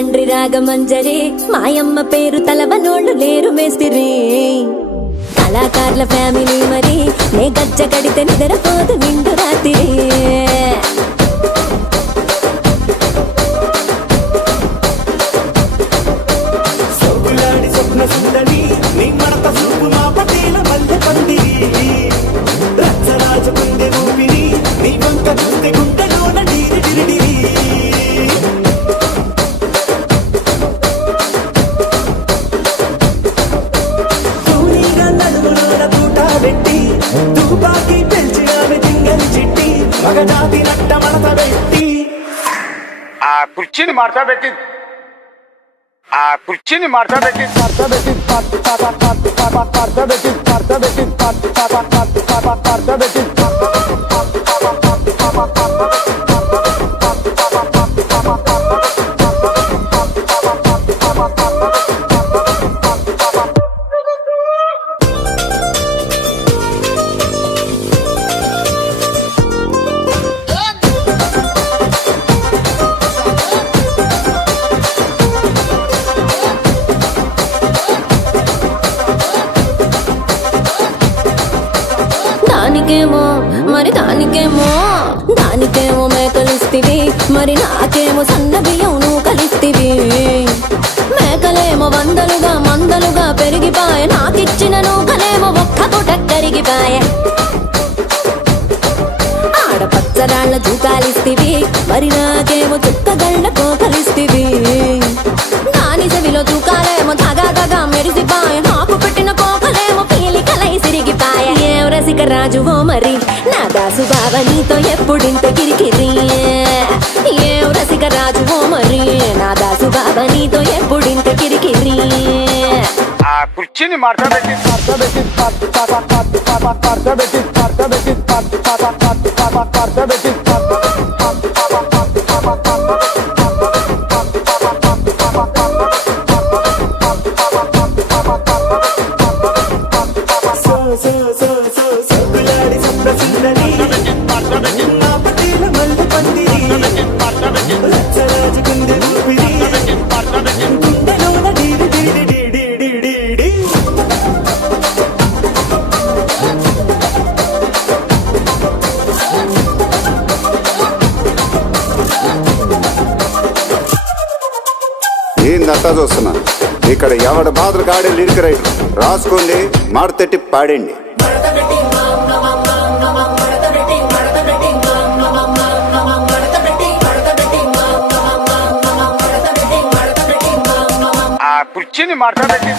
తండ్రి రాగమంజరి మాయమ్మ పేరు తలవనోళ్ళు లేరు మేస్తిరి కళాకారుల ఫ్యామిలీ మరి నే గజ్జ కడితే నిద్రపోదు నిండు రాత్రి కుర్చీని మార్చబెట్టి మార్చబెట్టి దానికేమో మేకలిస్తివి మరి నాకేమో సన్న బియ్యం నువ్వు కలిస్తివి మేకలేమో మందలుగా పెరిగిపాయ నాకిచ్చిన నూకలేమో ఒక్క పూట కరిగిపాయ ఆడపచ్చరాళ్ళ జూకాలిస్తివి మరి నాకేమో చుక్కగళ్ళ కోకలిస్తివి దాని చెవిలో జూకాలేమో దగా మెరిసిపాయ నాకు పెట్టిన కోకలేమో పీలికలై సిరిగిపాయ ఏం రసిక రాజువో మరి నా దాసు బావ నీతో ఎప్పుడింత కిరికిరి ఏం రసిక రాజువో మరి నా దాసు బావ నీతో ఎప్పుడింత కిరికిరి కుర్చీని మార్చబెట్టి ఏందంతా చూస్తున్నా ఇక్కడ ఎవడ బాధలు కాడే లిరిక్ రైటర్ రాసుకోండి మాడతెట్టి పాడండి. కుర్చీని మార్చబెట్టి